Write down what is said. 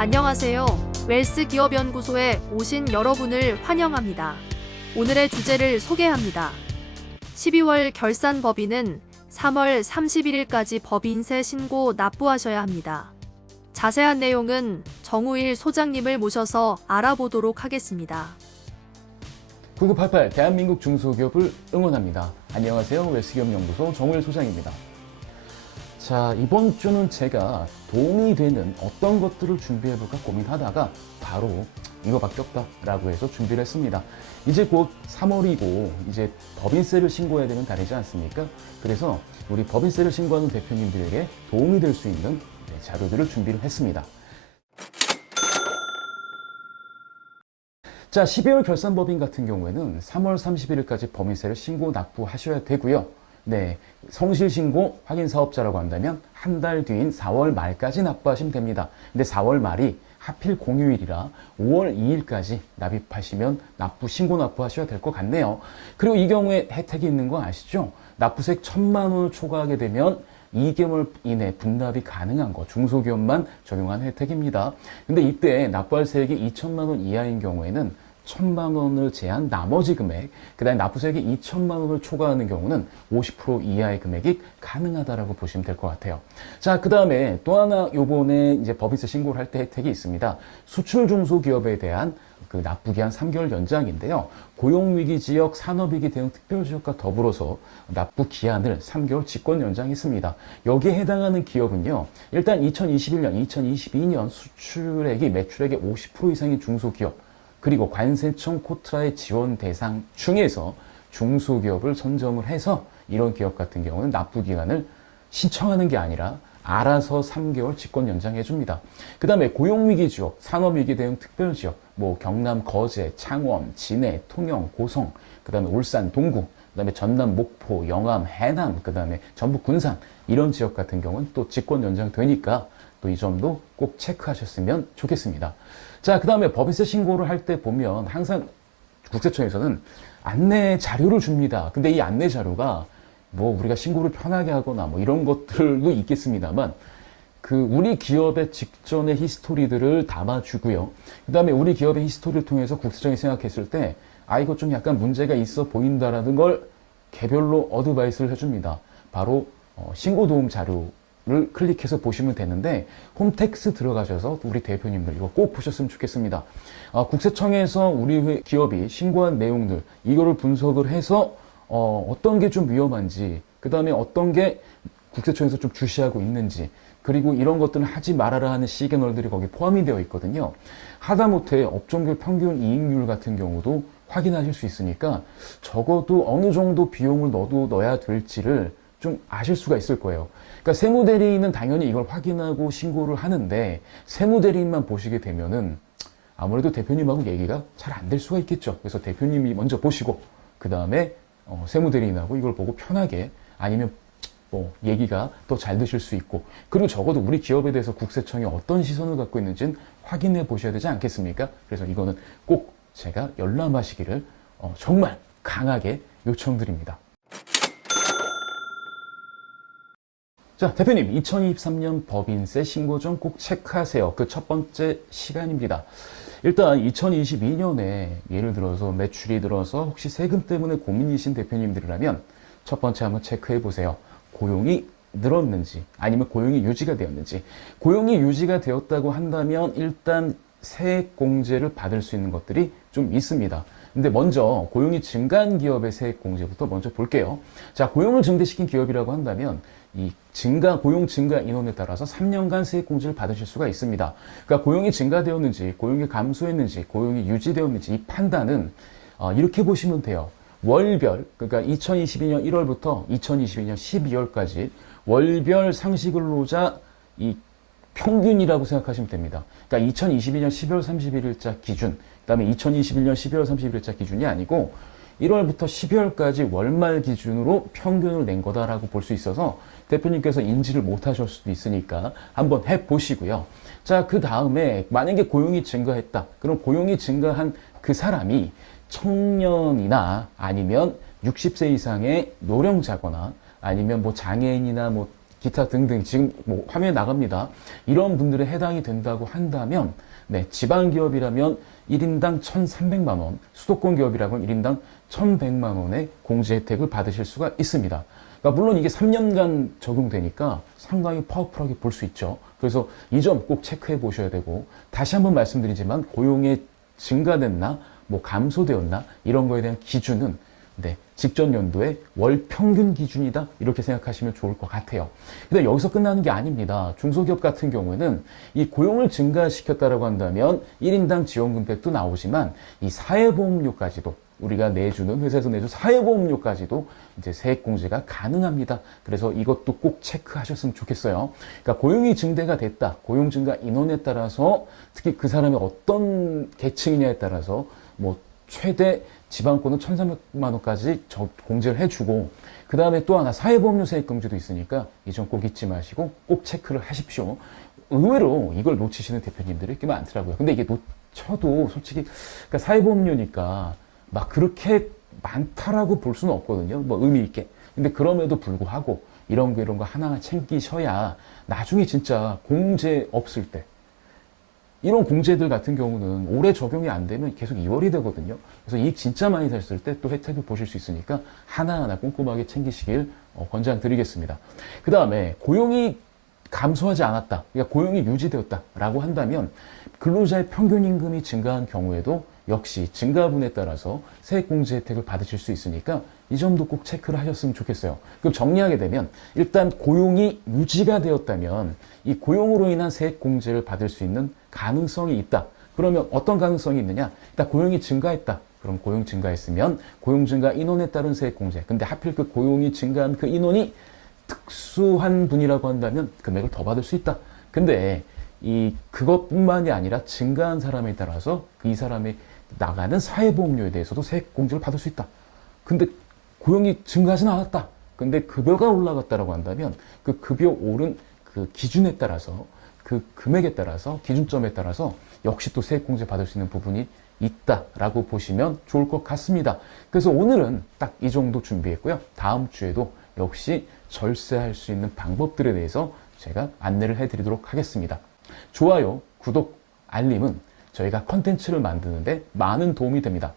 안녕하세요. 웰스 기업연구소에 오신 여러분을 환영합니다. 오늘의 주제를 소개합니다. 12월 결산 법인은 3월 31일까지 법인세 신고 납부하셔야 합니다. 자세한 내용은 정우일 소장님을 모셔서 알아보도록 하겠습니다. 9988 대한민국 중소기업을 응원합니다. 안녕하세요. 웰스기업연구소 정우일 소장입니다. 자, 이번 주는 제가 도움이 되는 어떤 것들을 준비해볼까 고민하다가 바로 이거밖에 없다라고 해서 준비를 했습니다. 이제 곧 3월이고 이제 법인세를 신고해야 되는 달이지 않습니까? 그래서 우리 법인세를 신고하는 대표님들에게 도움이 될 수 있는 자료들을 준비를 했습니다. 자, 12월 결산법인 같은 경우에는 3월 31일까지 법인세를 신고 납부하셔야 되고요. 네, 성실신고 확인사업자라고 한다면 한 달 뒤인 4월 말까지 납부하시면 됩니다. 근데 4월 말이 하필 공휴일이라 5월 2일까지 납입하시면 신고 납부하셔야 될 것 같네요. 그리고 이 경우에 혜택이 있는 거 아시죠? 납부세액 1,000만 원을 초과하게 되면 2개월 이내 분납이 가능한 거, 중소기업만 적용한 혜택입니다. 근데 이때 납부할 세액이 2,000만 원 이하인 경우에는 1,000만 원을 제한 나머지 금액, 그 다음에 납부세액이 2,000만 원을 초과하는 경우는 50% 이하의 금액이 가능하다라고 보시면 될 것 같아요. 자, 그 다음에 또 하나 요번에 이제 법인세 신고를 할 때 혜택이 있습니다. 수출 중소기업에 대한 그 납부기한 3개월 연장인데요. 고용위기지역, 산업위기 대응 특별지역과 더불어서 납부기한을 3개월 직권 연장했습니다. 여기에 해당하는 기업은요. 일단 2021년, 2022년 수출액이 매출액의 50% 이상인 중소기업, 그리고 관세청 코트라의 지원 대상 중에서 중소기업을 선점을 해서 이런 기업 같은 경우는 납부기간을 신청하는 게 아니라 알아서 3개월 직권 연장해 줍니다. 그 다음에 고용위기 지역, 산업위기 대응 특별지역, 뭐 경남 거제, 창원, 진해, 통영, 고성, 그 다음에 울산, 동구, 그 다음에 전남, 목포, 영암, 해남, 그 다음에 전북, 군산 이런 지역 같은 경우는 또 직권 연장되니까 또 이 점도 꼭 체크하셨으면 좋겠습니다. 자, 그 다음에 법인세 신고를 할 때 보면 항상 국세청에서는 안내 자료를 줍니다. 근데 이 안내 자료가 뭐 우리가 신고를 편하게 하거나 뭐 이런 것들도 있겠습니다만 우리 기업의 직전의 히스토리들을 담아주고요. 그 다음에 우리 기업의 히스토리를 통해서 국세청이 생각했을 때 이거 좀 약간 문제가 있어 보인다라는 걸 개별로 어드바이스를 해줍니다. 바로 신고도움 자료를 클릭해서 보시면 되는데 홈택스 들어가셔서 우리 대표님들 이거 꼭 보셨으면 좋겠습니다. 국세청에서 우리 기업이 신고한 내용들 이거를 분석을 해서 어떤 게 좀 위험한지, 그 다음에 어떤 게 국세청에서 좀 주시하고 있는지, 그리고 이런 것들은 하지 말아라 하는 시그널들이 거기 포함이 되어 있거든요. 하다못해 업종별 평균 이익률 같은 경우도 확인하실 수 있으니까 적어도 어느 정도 비용을 넣어야 될지를 좀 아실 수가 있을 거예요. 그러니까 세무대리인은 당연히 이걸 확인하고 신고를 하는데 세무대리인만 보시게 되면은 아무래도 대표님하고 얘기가 잘 안 될 수가 있겠죠. 그래서 대표님이 먼저 보시고 그 다음에 세무대리인하고 이걸 보고 편하게 아니면 뭐 얘기가 더 잘 되실 수 있고, 그리고 적어도 우리 기업에 대해서 국세청이 어떤 시선을 갖고 있는지는 확인해 보셔야 되지 않겠습니까? 그래서 이거는 꼭 제가 열람하시기를 정말 강하게 요청드립니다. 자, 대표님 2023년 법인세 신고 좀 꼭 체크하세요. 그 첫 번째 시간입니다. 일단 2022년에 예를 들어서 매출이 들어서 혹시 세금 때문에 고민이신 대표님들이라면 첫 번째 한번 체크해 보세요. 고용이 늘었는지 아니면 고용이 유지가 되었는지. 고용이 유지가 되었다고 한다면 일단 세액공제를 받을 수 있는 것들이 좀 있습니다. 근데 먼저 고용이 증가한 기업의 세액공제부터 먼저 볼게요. 자, 고용을 증대시킨 기업이라고 한다면 이 고용 증가 인원에 따라서 3년간 세액공제를 받으실 수가 있습니다. 그러니까 고용이 증가되었는지, 고용이 감소했는지, 고용이 유지되었는지 이 판단은 이렇게 보시면 돼요. 월별, 그러니까 2022년 1월부터 2022년 12월까지 월별 상시근로자 이 평균이라고 생각하시면 됩니다. 그러니까 2022년 12월 31일자 기준, 그 다음에 2021년 12월 31일자 기준이 아니고 1월부터 12월까지 월말 기준으로 평균을 낸 거다라고 볼 수 있어서 대표님께서 인지를 못하실 수도 있으니까 한번 해보시고요. 자, 그 다음에 만약에 고용이 증가했다. 그럼 고용이 증가한 그 사람이 청년이나 아니면 60세 이상의 노령자거나 아니면 뭐 장애인이나 뭐 기타 등등 지금 뭐 화면에 나갑니다. 이런 분들에 해당이 된다고 한다면 네, 지방 기업이라면 1인당 1,300만 원, 수도권 기업이라면 1인당 1,100만 원의 공제 혜택을 받으실 수가 있습니다. 그러니까 물론 이게 3년간 적용되니까 상당히 파워풀하게 볼 수 있죠. 그래서 이 점 꼭 체크해 보셔야 되고, 다시 한번 말씀드리지만 고용이 증가됐나 뭐 감소되었나 이런 거에 대한 기준은 네, 직전 연도의 월 평균 기준이다 이렇게 생각하시면 좋을 것 같아요. 근데 여기서 끝나는 게 아닙니다. 중소기업 같은 경우에는 이 고용을 증가시켰다라고 한다면 1인당 지원금액도 나오지만 이 사회보험료까지도 우리가 내주는 회사에서 내준 사회보험료까지도 이제 세액공제가 가능합니다. 그래서 이것도 꼭 체크하셨으면 좋겠어요. 그러니까 고용이 증대가 됐다. 고용 증가 인원에 따라서 특히 그 사람이 어떤 계층이냐에 따라서 뭐 최대 지방권은 1,300만 원까지 공제를 해주고, 그 다음에 또 하나 사회보험료 세액공제도 있으니까 이 점 꼭 잊지 마시고 꼭 체크를 하십시오. 의외로 이걸 놓치시는 대표님들이 꽤 많더라고요. 근데 이게 놓쳐도 솔직히 그러니까 사회보험료니까 막 그렇게 많다라고 볼 수는 없거든요. 뭐 의미 있게. 근데 그럼에도 불구하고 이런 거 하나하나 챙기셔야 나중에 진짜 공제 없을 때 이런 공제들 같은 경우는 올해 적용이 안 되면 계속 2월이 되거든요. 그래서 이익 진짜 많이 샀을 때 또 혜택을 보실 수 있으니까 하나하나 꼼꼼하게 챙기시길 권장드리겠습니다. 그 다음에 고용이 감소하지 않았다, 그러니까 고용이 유지되었다라고 한다면 근로자의 평균 임금이 증가한 경우에도 역시 증가분에 따라서 세액공제 혜택을 받으실 수 있으니까 이 점도 꼭 체크를 하셨으면 좋겠어요. 그럼 정리하게 되면 일단 고용이 유지가 되었다면 이 고용으로 인한 세액공제를 받을 수 있는 가능성이 있다. 그러면 어떤 가능성이 있느냐? 일단 고용이 증가했다. 그럼 고용 증가했으면 고용 증가 인원에 따른 세액공제. 근데 하필 그 고용이 증가한 그 인원이 특수한 분이라고 한다면 금액을 더 받을 수 있다. 근데 그것뿐만이 아니라 증가한 사람에 따라서 이 사람이 나가는 사회보험료에 대해서도 세액공제를 받을 수 있다. 근데 고용이 증가하지는 않았다. 근데 급여가 올라갔다라고 한다면 그 급여 오른 그 기준에 따라서 그 금액에 따라서 기준점에 따라서 역시 또 세액공제 받을 수 있는 부분이 있다라고 보시면 좋을 것 같습니다. 그래서 오늘은 딱 이 정도 준비했고요. 다음 주에도 역시 절세할 수 있는 방법들에 대해서 제가 안내를 해드리도록 하겠습니다. 좋아요, 구독, 알림은 저희가 컨텐츠를 만드는데 많은 도움이 됩니다.